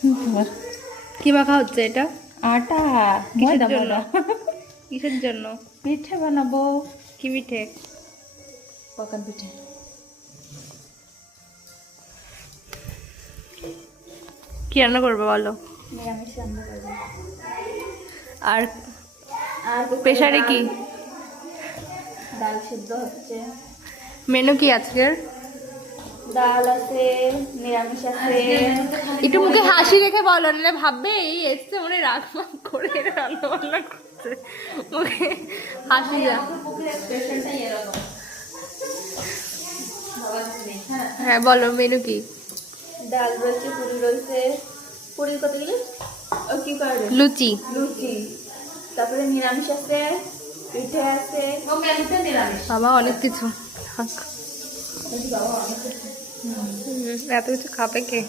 তোমার কি মাখা হচ্ছে এটা? আটা কিসের ময়দা জন্য? ময়দা কিসের জন্য? পিঠে বানাবো। কি পিঠে? পকান পিঠে। কি রান্না করবে বলো? নিরামিষ রান্না করবো। আর আর প্রেসারে কি ডাল সিদ্ধ হচ্ছে। মেনু কি আজকের? ডাল আছে, নিরামিষ আছে। একটু মুখে হাসি রেখে বলো, নাহলে ভাববে এই এসছে মনে রাগ মাগ করে রান্না বান্না করছে। মুখে হাসি যা। হ্যাঁ বলো মেনু কি? ডাল রয়েছে, পুরি রয়েছে। পুরি কতগুলি? ও কি করে? লুচি। লুচি। তারপরে নিরামিষ আছে, পিঠে আছে। নিরামিষ। বাবা অনেক কিছু। বাবা অনেক কিছু। এত কিছু খাবে কে?